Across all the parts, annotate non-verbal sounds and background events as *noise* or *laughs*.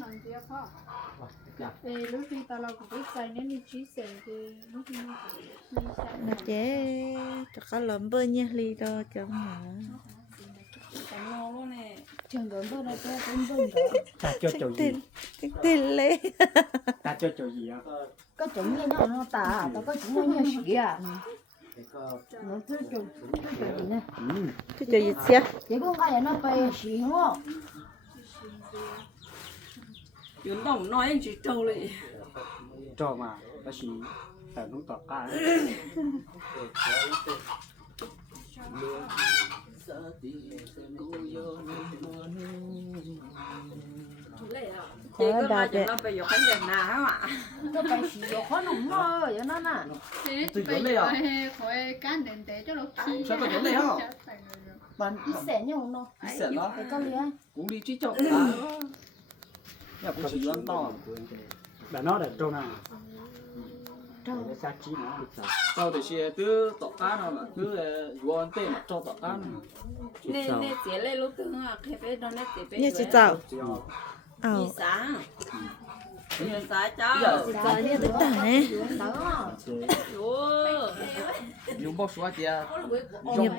lần kia khó về lúc khi tao làm cũng biết sai nên đi chia sẻ thì lúc khi nó chế cho có lợn bơi nha ly đó cho mà Cảnh nô luôn nè trường lớn bơ này tôi cũng bưng đó ta cho chỗ gì? cái tên lê ta cho chỗ gì á? Có chúng như nó nó tả tao có nó như sĩ à nó chúng cứ chúng gì nè? Chỗ gì xia? Chỉ có cái nó bay sĩ không Yến Đồng nói anh chỉ trâu lại cho mà nó chỉ tại nó tọt cả Chị Có có đà mà đẹp. chúng nó phải dọc khánh đèn nào hả ạ nó bay sĩ nó khó nóng mơ vậy nó nè Tôi chuẩn lấy à? Khỏi cán đèn để cho nó khí. Sao có chuẩn lấy hả? Bạn ít xẻ nhau nó Ít xẻ nó. cái câu gì á Cũng đi chứ chọc cả Nhập cũng chỉ ăn to là nó để trâu nào trâu để xa chi nó Sau thì xe cứ tọt cá nào mà cứ vô ăn tên mà cho tọt cá nào Nè nè chế lên lúc tương à Cái bé đó nè chế bé như chị chào chỉ ảo Đi sáng Đi sáng cháu giờ đi tức tả nè đó Ủa dùng bao số tiền nhiều bao số tiền nhưng mà số sẽ tại vì chia chi nhưng mà số chia Có 那不是冤枉吗？买哪的照片？照的些都了嘛，都在嘛，了嘛。那那姐来路灯啊，开飞到那这边。你去照。哦。女生。女生照。女生，你。哟。有没说的？有没？有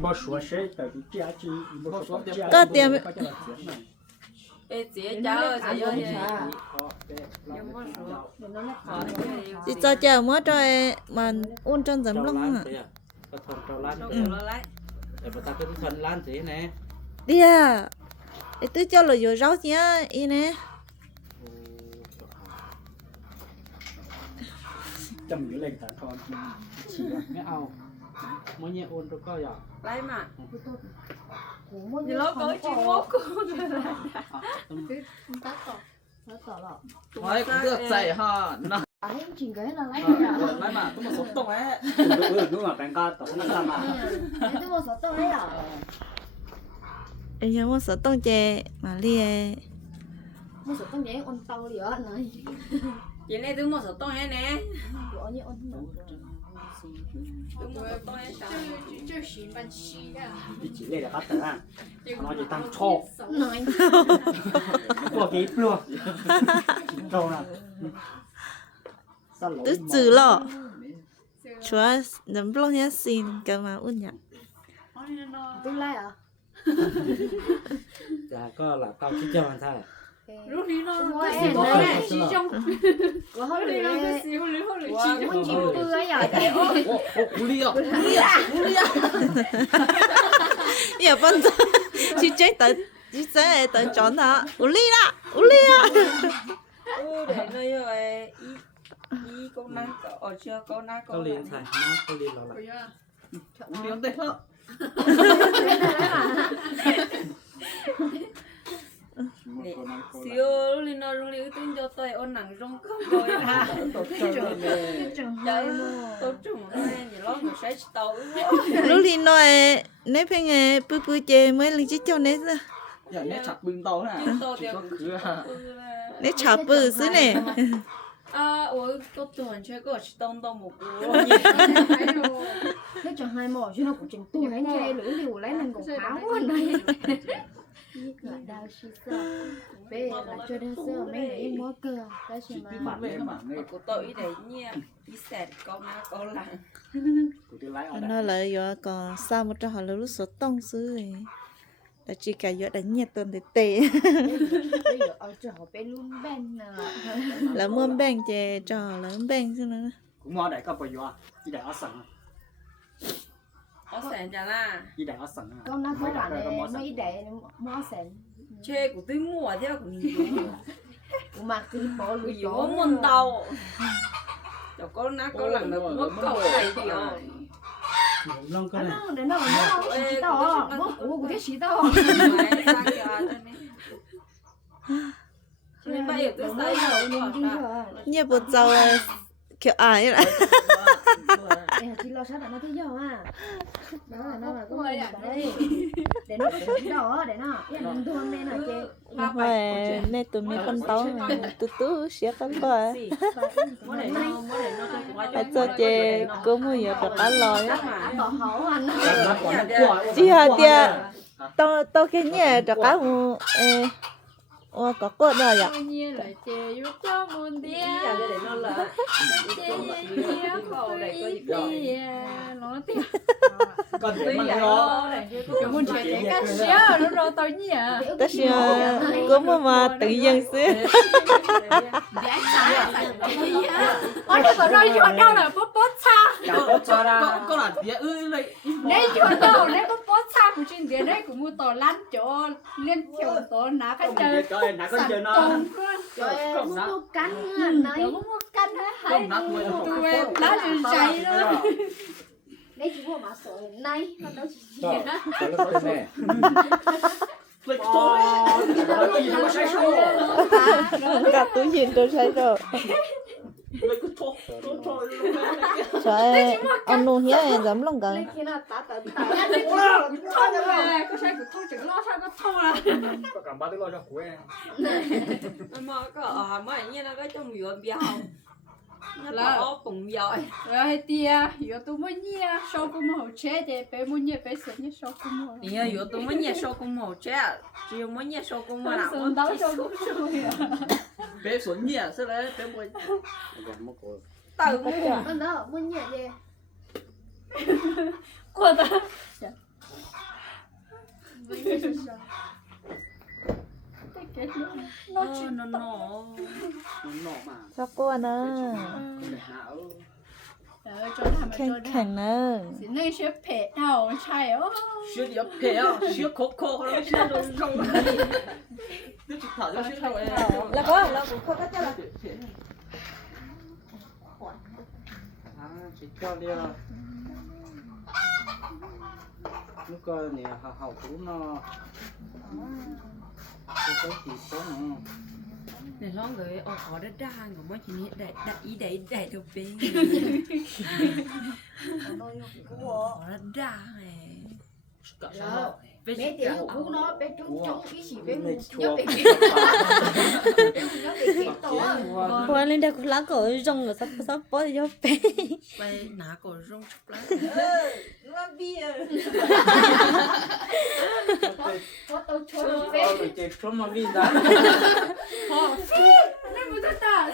没说谁？有没？的？哎，姐家二姐要也，chị cho chờ mới trời mà ôn chân dấm lông à có thon để bà ta cứ thon lan thế nè đi à để tôi cho là vừa rau nhá y nè chầm cái lệnh tả con chỉ mấy ao Moñe on ruko ya. Lai ma. Moñe lo ko chi mo ko. Tắt tỏ. Tắt rồi, lọ. Thôi cũng được dạy ha. Ấy chỉnh cái là lấy mà. Lấy mà, tôi mà sống tông ấy. Tôi được đúng là bạn ca tổng nó làm mà. Tôi mà sống tông ấy à. Em muốn sống tông chè mà lia. Muốn sống tông chè on tao liền này. Vậy nên tôi muốn sống tông ấy nè. Ủa như on 你几累了，好等啊，那就当错。我给不，够了。都走了，主要能不能先信干嘛问呀？都来啊。dạ có là tao chỉ cho anh thôi 루리랑 또 시원해 시정 루리랑 또 시원해 헐리 시정 뭔야 우리야 우리야 우리야 야 반자 진짜 단 진짜 단 전화 우리야 우리야 để nơi rồi ý câu ừ. nói ở chưa câu nói câu liền thải nó câu liền là lại liền đấy thôi xíu lên nó rung lên tin cho tôi ôn nặng rung rồi *laughs* tổ trưởng trời tổ trưởng này lo người sẽ tàu lúc lên nói nấy phải nghe bự bự chê mới lên chiếc cho nấy ra. Giờ nấy chặt bưng tàu nè. Chỉ có cứ nấy chặt à. bự xứ nè. À, ủa có tuần chơi có chỉ đông đông một bữa cú thế chẳng hai mỏ chứ nó cũng chỉnh tu lấy chơi lũ liều lấy mình dạ, cũng khá quá này cửa đào xì sờ về là cho đa sờ mấy ngày mua cửa đó chỉ mà về mà của tôi đấy nha đi sẹt con nó con là nó là do còn sao một trò là lúc số tông xứ ấy là chỉ cả do đánh nhiệt tuần thì tệ là mướn bèn chè trò là mướn bèn chứ nữa cũng mò đại có bao nhiêu chỉ đại ở sẵn Ó xẹt chả là đi đại ở sẵn à? Con nó có Mấy bạn đại có này mua sẵn mấy đệ mua sẵn Chê của tôi mua theo của mình của mặt thì bỏ Của lưỡi dù có muôn tàu. Cháu có nát có lặng được mất cầu này thì lông cái anh này. nó để nó nó xí to mất của của cái xí to Mày sang kìa cho nên nên giờ Đừng kiểu ải là *laughs* Ê, chỉ lo sát là nó thấy giàu à? Đó là nó là có một dạ, đấy. để nó có cái đó để nó yên tâm thương đây là chị? Ba Vậy bạch nên tụi mình để nó, muốn để nó tôi cũng qua hay cho chè cô mua nhiều cả cá lòi á tỏ hậu anh nó còn nó qua chị hả tia tao tao cái nhà cho cá mu ô có cốt rồi còn để mà *laughs* là nó Kiểu môn chè chè cắt xéo Nó rồi tôi nhỉ tất nhiên có *laughs* mà mà tự dân xứ Ôi nó còn rồi chuột đâu là bố bố chả có cho ra. Con con là tía ư lại Nếu chuột đâu Nếu bố bố xa của trên đĩa đấy Cũng mua tỏ lăn chỗ Liên kiểu tỏ ná cái chơi nó. Tông muốn nát. mua cắn à, Nó này cũng mua canh hết nát người Tụi lá liền chạy đó đấy chỉ mua mà sợ nay nó đâu chỉ Đó, đó cả túi nhìn tôi thấy rồi trời ông nuôi hiếu em dám lòng gần lên khi nào tá tá tá Thông về Có sai của thông chữ lo sao có thông là Có cả ba đứa lo cho của em. mà có ở mà như nó có trong vườn biao nó Là- có cùng giỏi Rồi. Tia Yếu tụ mới nhia Sau cũng hậu chế Để bé muốn nhia bé sợ *laughs* nhia sau cũng hậu thì giờ tôi mới nhà sau cùng một chứ chiều mới nhà sau cùng mà. Sợ nào đau sau cũng rồi bé xuống nhỉ sẽ lấy bé mua Còn một cô. tự mua nó đó mua nhẹ gì Của ta Nó. chỉ nó nó nó nọ mà sao cô nè để hảo Ờ, cho thằng mà cho khen khen nè Thì nơi sẽ phê đầu chạy ó chưa đi phê á chưa khô khô nó chưa đâu không nó chỉ thở. Cho chưa đâu em là có là cũng không có cho là À, chỉ cho đi. nó coi nè học học cũng nó cái cái gì đó nè ในร้องเลยออกออด้ด่างของว่าทีนี้ได้ได้อีได้ได้ตัวเป็นออกอดดางไงก็ช đại đại đại đại sao bé bé thì cũng nó bé chúng chúng cái gì bé chua. bị nhớ bị cái tổ qua lên đây cũng lá cổ rong sắp bó thì cho bé. Bé ná cổ rong chụp lá. Có tôi cho bé. Ờ, rồi chị trốn mà đi ra. Nên mà ta ta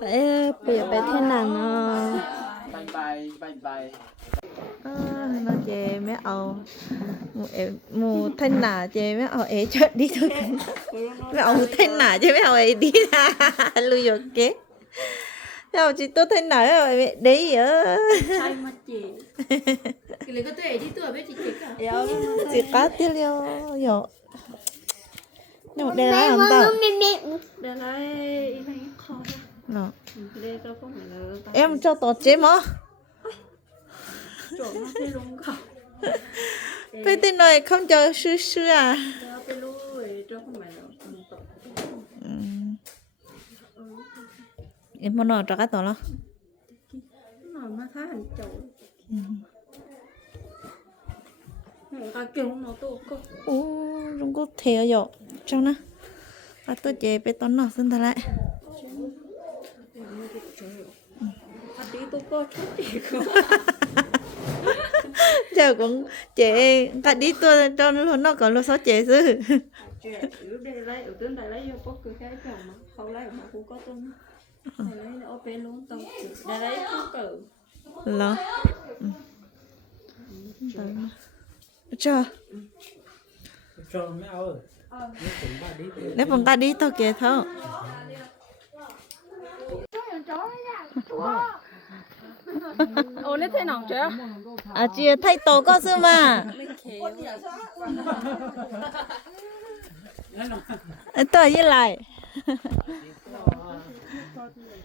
bé bây giờ bé thế nào? Nó bye bye bye bye à, nó chè mấy ầu. Mù em thanh nà chè mấy ầu. Ấy chết đi thôi. Mấy ầu thanh nà chè mấy ầu. Ấy đi ra. *laughs* Lui vô kế. Ầu chỉ tôi thanh nà mấy ầu. Ấy đấy ở sai mà chị cái này có tôi đi tôi bé chỉ chỉ cả. Chỉ cá tiêu liêu. Yo nhưng mà đây là làm tao. Đây này khó nó đây đâu có phải là em cho tổ chế mà chỗ nó thấy lung không *laughs* cho sư sư à Ừm. em muốn nói cho cái tổ cơ ô chúng có theo yo trong nó à tôi chế bé tón nó xin thật lại đi tôi cho có cứ cái chồng mà không tung đây lấy nó bên luôn *laughs* tông đây lấy có cử. Lo. Cho. Cho mấy ơi. Nó cũng ba đi. nếu bằng ta đi tao kìa thôi Ồ lấy thế nào chứ à chị thay tổ có sư mà. Tôi với lại.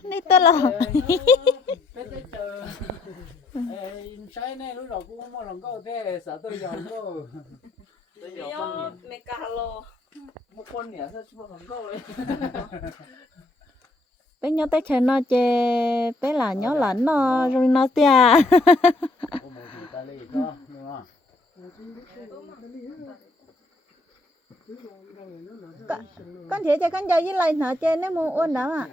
Này tôi là trái này lúc đầu cũng không mua lòng câu thế, sợ tôi dọn câu. tôi giờ con nhỉ mẹ cà lô một con nhỉ sao chưa không câu đấy *laughs* bé nhớ tới chơi nó chê bé là nhớ lẫn nó rồi nó tia con thiệt cho con chơi với lại nó chơi nếu mua ôn đó à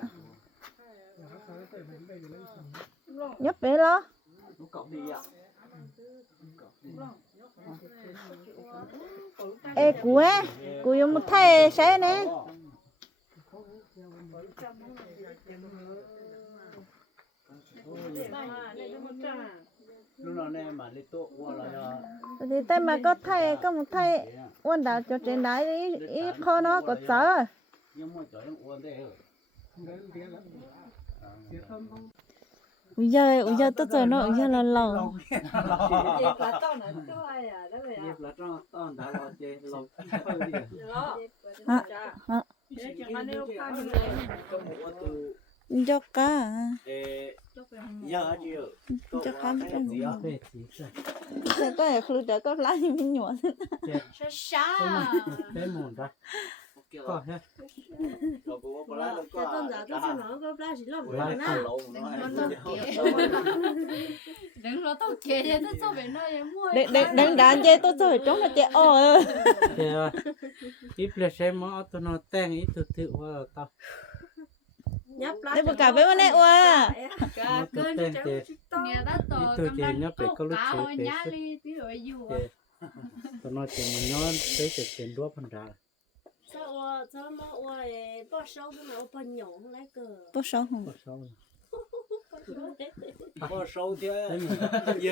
nhấp bé lo ạ. Ê cú á. Cú dùng một thay xe nè thì tay mà có thay có một thay quan đạo cho trên đáy ý ý kho nó có sợ ui giờ ui giờ tôi chờ nó ui giờ là ai à, à. Cho? Hả? Thế chẳng ăn đâu pha được. trong một từ cho cá giờ chưa cho cá mấy cái gì về *laughs* chỉ sẽ sẽ có có có hết. Thế tao giả tao sẽ nói cái pha chỉ là một na. lộn Đừng lo tao kể cho tao sao về nơi mua. để để để đàn chơi tôi chơi trong là chơi ồ ít là xem mà tôi nó tên ít tôi tự qua tao Nhấp lá. để bữa cà phê bên này ua. Cả cơn tên cháu tao. Nhà ta tổ tôi chỉ nhớ về có lúc chơi về sức. đi tí rồi dù. thì tôi nói chuyện mình nhớ tới chuyện chuyện đua phần ra Sao ua, sao mà ua bỏ sâu cái nào bỏ nhỏ lấy cờ. bố sống không? Có sâu *laughs* có sâu chứ.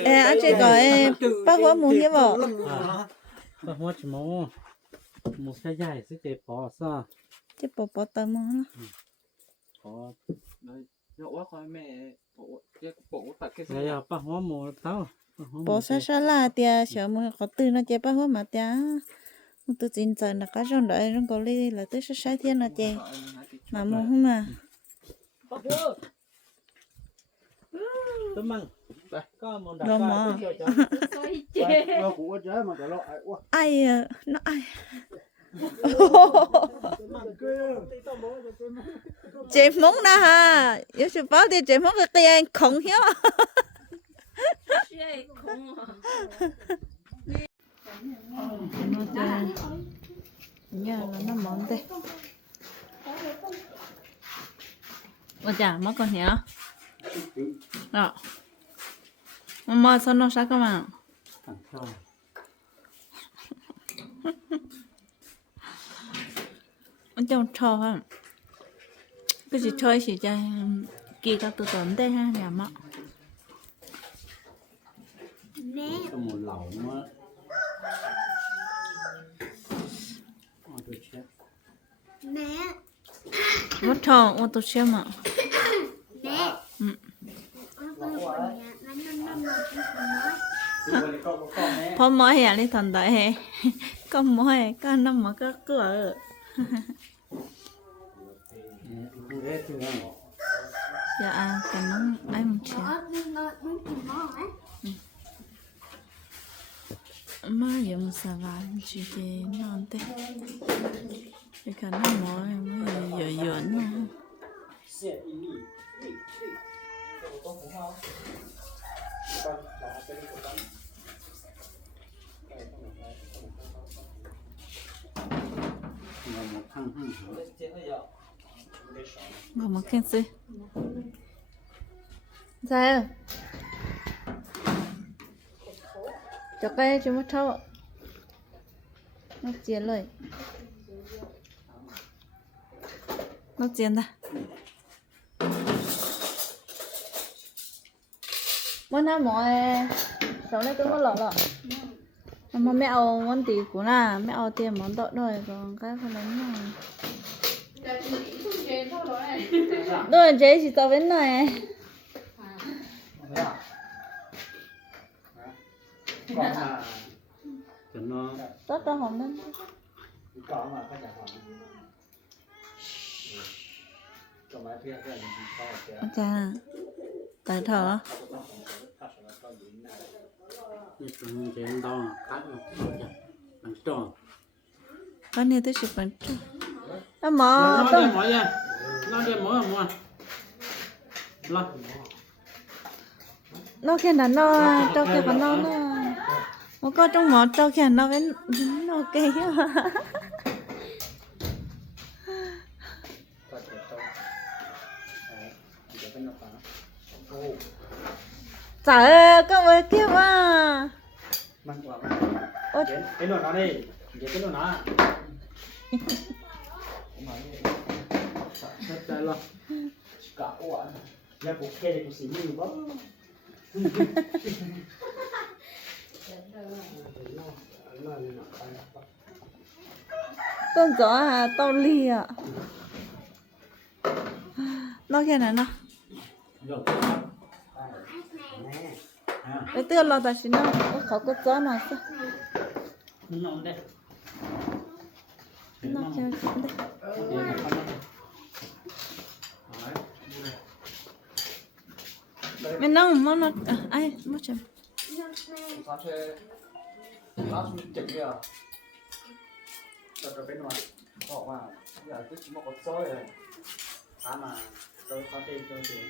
Ê anh chơi gọi bác có muốn hiếp bỏ bác hoa chỉ muốn một cái dài sức để bỏ sao? Chứ bỏ bỏ tầm mà có. Nhậu quá mẹ bộ cái bộ tạt cái bây giờ bác hoa một tao. Bỏ xa xa là tia sợ mà có nó chơi bác có mà tia. Tôi tin giờ là cá rong đợi rong có đi là tới xa xa thiên là chơi mà mua không mà. Tôi có một Rồi mà. Tôi ai à, nó ai chế mông nè ha. Yếu sự bảo thì chế mông cái cái anh không không à. nó chơi nhà là nó món đây ôi chà mất con nhỉ? Đó. Mà sao nó sao cơ mà cho anh chồng cho ha cái gì chơi chỉ cho kỳ các tụ tốn đây ha nhà mà có một lẩu mà Ờ, tôi chết. mất cho ô tô xe mà phó mới hè đi thần đại hè *laughs* có mới có năm mà có cửa Dạ à cái nóng ai một chiều. Ừ. Má giờ mình xà vào chỉ để non tê cái khả nó mỏi mới dở dở nữa Thank you. Ngồi một khen xí. Sao? Cho cái chúng mất thâu nó chiến rồi. Nó chiến ta bữa nào mọi sống này tôi có lọ lọ mà mẹ muốn món tí của là mẹ tiền món tội rồi còn cái phần lớn là Đúng chế chỉ tao bên này Cho nó Tốt cho hồng lên Chà, Tại thở. như trong chuyện đó cắt con bằng tròn chụp bánh trà Nó mò nó tôi đem nó đem mỗi mò lo Nó kia là nó Cho kia còn nó nó Nó có trong mỏ cho kia nó vẫn Nó kia Oh. Trời ơi, có người kia mà Mang quả Ôi, cái nồi nó đi. Giờ cái nó. Nọ thật ใจ lo cả quả nhà cụ kê cụ xí nhiều quá tôn gió à tao ly à nó kia này nó. Rồi cái lo ta xin nó có khó có gió nào sao? Nó đây. Nó cho đây. À, mình đâu mà nó ai mất chậm tập rồi bên ngoài. Bỏ vào. Giờ cứ chỉ một con soi rồi à mà tôi có tên tôi thì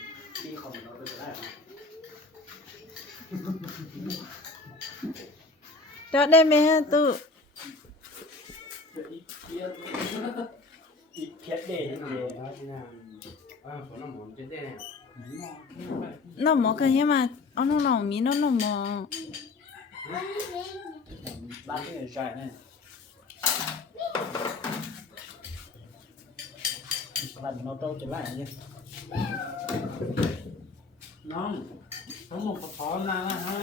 đi khỏi nó tôi lại. Đó đây mẹ ha tự nó mò cái gì mà ông nó lòng mí nó nó mò, ba cái trái này lần nó trâu trở lại nhé. Nóng. ทั้งหมดก็พร้อมแล้นะฮะ